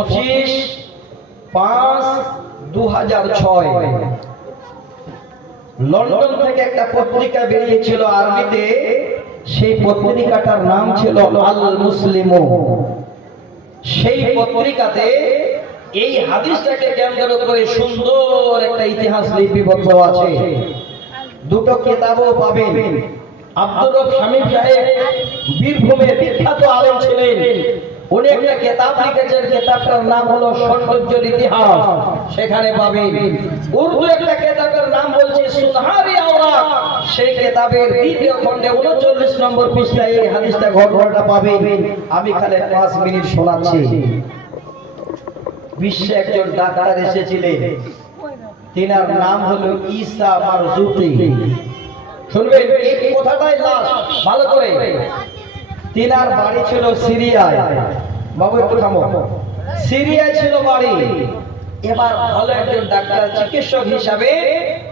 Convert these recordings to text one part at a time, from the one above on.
25/5/2006 London থেকে একটা পত্রিকা বেরিয়েছিল আরবিতে। সেই পত্রিকাটার নাম ছিল আল মুসলিম। সেই পত্রিকাতে এই হাদিসটাকে কেন্দ্র করে সুন্দর একটা ইতিহাস লিপিবদ্ধ আছে। দুটো কিতাবও পাবেন। আব্দুর রব শামীম সাহেব বীরভূমের বিখ্যাত আলেম ছিলেন। উনি একটা কিতাব লিখেছেন, কিতাবটার নাম হলো সৌন্দর্যের ইতিহাস, সেখানে পাবেন। উর্দু একটা কিতাবের নাম বলছে সুনহারি আওরাক, সেই কিতাবের দ্বিতীয় খণ্ডে 39 নম্বর পৃষ্ঠায় এই হাদিসটা ঘটনাটা পাবেন। আমি খালি 5 মিনিট শোনাচ্ছি। বিশ্বে একজন ডাক্তার এসেছিলেন, তিনার নাম হলো ঈসা মারজুকি। শুনবেন এই কথাটাই লাস্ট ভালো করে। তিনার বাড়ি ছিল সিরিয়ায়। বাবু একটু থামো। সিরিয়ায় ছিল বাড়ি। এবার ভালো একজন ডাক্তার চিকিৎসক হিসাবে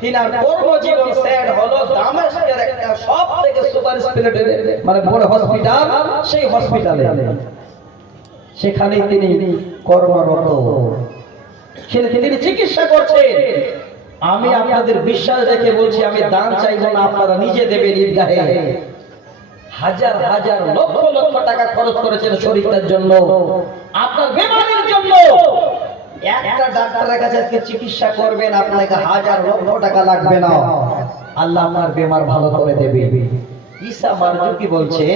তিনার কর্মজীবন সেট হলো দামেস্কের একটা সবথেকে সুপার স্পেশালিটি মানে বড় হসপিটাল, সেই হসপিটালে। সেখানে তিনি কর্মরত। তিনি চিকিৎসা করছেন। আমি আপনাদের বিশ্বাস রেখে বলছি, আমি দান চাইব না, আপনারা নিজে দেবেন ঈদগাহে। হাজার হাজার লক্ষ লক্ষ টাকা খরচ করেছেন শরীরটার জন্য, আপনার বেমারের জন্য। একটা ডাক্তারের কাছে আজকে চিকিৎসা করবেন, আপনাকে হাজার লক্ষ টাকা লাগবে না, আল্লাহ আপনার বেমার ভালো করে দেবে। ঈসা মারজুকি বলছে,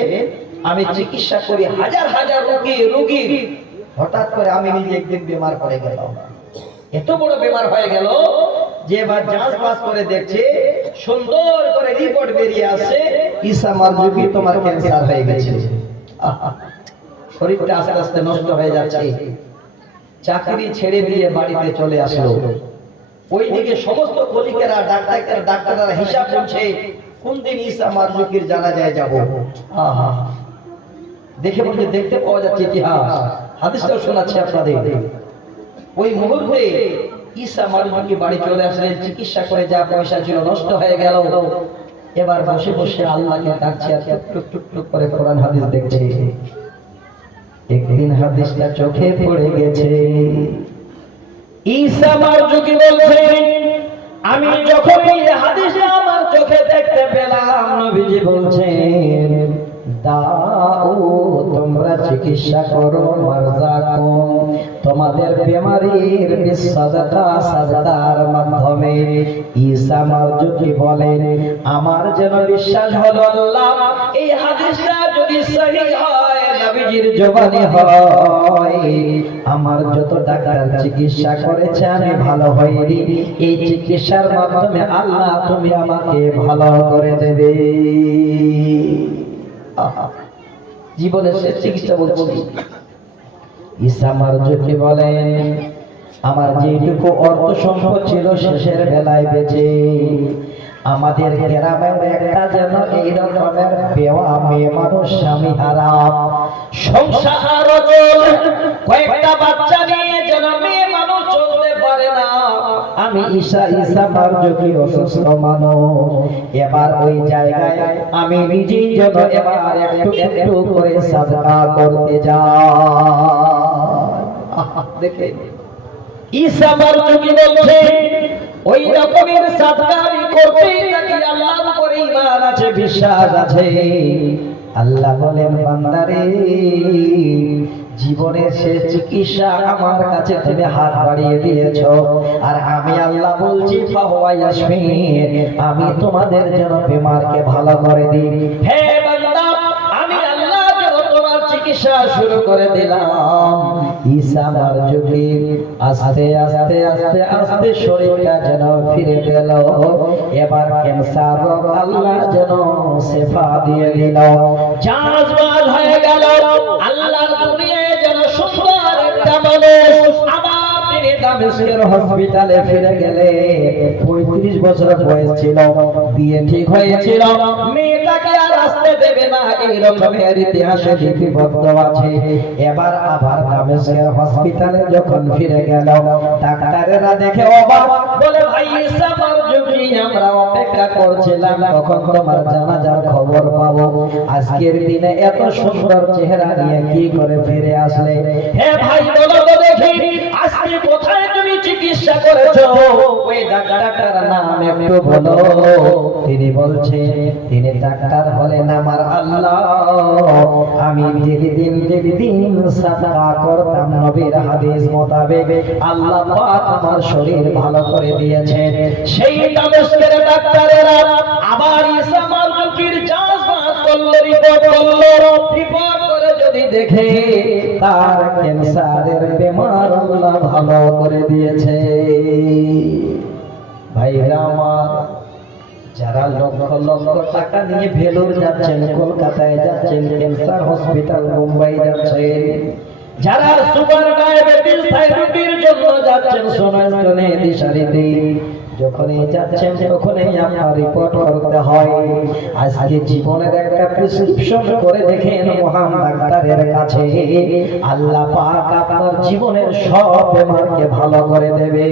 আমি চিকিৎসা করি হাজার হাজার রোগী, হঠাৎ করে আমি নিজে একদিন বেমার পড়ে গেলাম। এত বড় বেমার হয়ে গেল যে এবার যাঁচ বাস করে দেখছে, সুন্দর করে রিপোর্ট বেরিয়ে আসছে, ঈসা মারজুকি তোমার ক্যান্সার হয়ে গেছে। শরীরটা আস্তে আস্তে নষ্ট হয়ে যাচ্ছে। চাকরি ছেড়ে দিয়ে বাড়িতে চলে আসলো। ওইদিকে সমস্ত কলিগেরা ডাক্তাররা হিসাব করছে কোন দিন ঈসা মারজুকির জানাজায় যাব। দেখে বলতে দেখতে পাওয়া যাচ্ছে ইতিহাস, হাদিসটাও শোনাচ্ছি আপনাদের। ওই মুহূর্তে ঈসা মারজুকি বাড়ি চলে আসলেন। চিকিৎসা করে যা পয়সা ছিল নষ্ট হয়ে গেল। এবার বসে বসে আল্লাহকে ডাকছে আর টুক টুক টুক করে কোরআন হাদিস দেখছে। একদিন হাদিসটা চোখে পড়ে গেছে। ঈসা মারজুকি বলছেন, আমি যখন এই হাদিসটা আমার চোখে দেখতে পেলাম, নবীজি বলছেন, দাও তোমরা চিকিৎসা করো, মারজাকুম তোমাদের বেমারির বিসাদাকা সাজদার মাধ্যমে। ঈসা মারজুকি বলেন, আমার যেন বিশ্বাস হলো আল্লাহ এই হাদিসটা যদি সহিহ হয়, নবীজির জবানি হয়, আমার যত ডাক্তার চিকিৎসা করেছে আমি ভালো হইনি, এই চিকিৎসার মাধ্যমে আল্লাহ তুমি আমাকে ভালো করে দেবে। জীবনের শেষ চিকিৎসা বলছি। ঈসা মারজুকি বলেন, আমার যেটুকু অর্থ সম্পদ ছিল শেষের বেলায় বেঁচে, আমাদের গ্রামের একটা যেন এই রকমের বেওয়া মেয়ে মানুষ, স্বামী হারা, সংসার কয়েকটা বাচ্চা নিয়ে যেন মেয়ে মানুষ চলতে পারে না। আমি ঈসা মারজুকি অসুস্থ মানুষ, এবার ওই জায়গায় আমি নিজেই যেন এবার একটু একটু করে সাদকা করতে যাই। দেখে ঈসা মারজুকি বলছে, ওই রকমের সাদকা আমি করতেই থাকি। আল্লাহর উপরে ঈমান আছে, বিশ্বাস আছে। আল্লাহ বলেন, বান্দারে জীবনের শেষ চিকিৎসা আমার কাছে তুমি হাত বাড়িয়ে দিয়েছো, আর আমি আল্লাহ বলছি ফাহুয়া ইয়াশফিন, আমি তোমাদের জন্য বেমারকে ভালো করে দিই। হে বান্দা, আমি আল্লাহ যেন তোমার চিকিৎসা শুরু করে দিলাম। ঈসা মারজুকি আস্তে আস্তে আস্তে আস্তে শরীরটা যেন ফিরে পেল। এবার ক্যান্সার রোগ আল্লাহ যেন শেফা দিয়ে দিল, জাজবাজ হয়ে গেল। আল্লাহর দুনিয়ায় যেন সুন্দর একটা মানুষ আবার তিনি দামেস্কের হসপিটালে ফিরে গেলে। 35 বছর বয়স ছিল, বিয়ে ঠিক হয়েছিল, মেয়েটাকে আর আসতে দেবে না, এই রকমের ইতিহাসে লিপিবদ্ধ আছে। এবার আবার দামেস্কের হসপিটালে যখন ফিরে গেল, ডাক্তারেরা দেখে অবাক, বলে, ভাই ঈসা মারজুকি, আমরা অপেক্ষা করছিলাম কখন তোমার জানাজার খবর পাবো। আজকের দিনে এত সুন্দর চেহারা নিয়ে কি করে ফিরে আসলে? হে ভাই বলো তো দেখি, একটু বলো। তিনি বলছে তিনি ডাক্তার হলেন আমার আল্লাহ, আমি দিন সাদকা করতাম নবীর হাদিস মোতাবেক আল্লাহ পাক আমার শরীর ভালো করে দিয়েছেন। সেই দামেস্কের ডাক্তারেরা আবার ঈসা মারজুকির যাচাই করলো, রিপোর্ট করে যদি দেখে তার ক্যান্সারের বেমার আল্লাহ ভালো করে দিয়েছে। ভাইরা আমার, যারা লক্ষ লক্ষ টাকা নিয়ে ভেলোর যাচ্ছেন, কলকাতায় যাচ্ছেন, ক্যান্সার হসপিটাল মুম্বাই যাচ্ছেন, যারা সুগার ডায়াবেটিস থাইরয়েডের জন্য যাচ্ছেন, সোনাজনে দিশারিতে যখনই যাচ্ছেন তখনই আপনার রিপোর্ট করতে হয়। আজকে জীবনের একটা প্রেসক্রিপশন করে দেখেন মহান ডাক্তারের কাছে, আল্লাহ পাক আপনার জীবনের সব বেমারকে ভালো করে দেবে।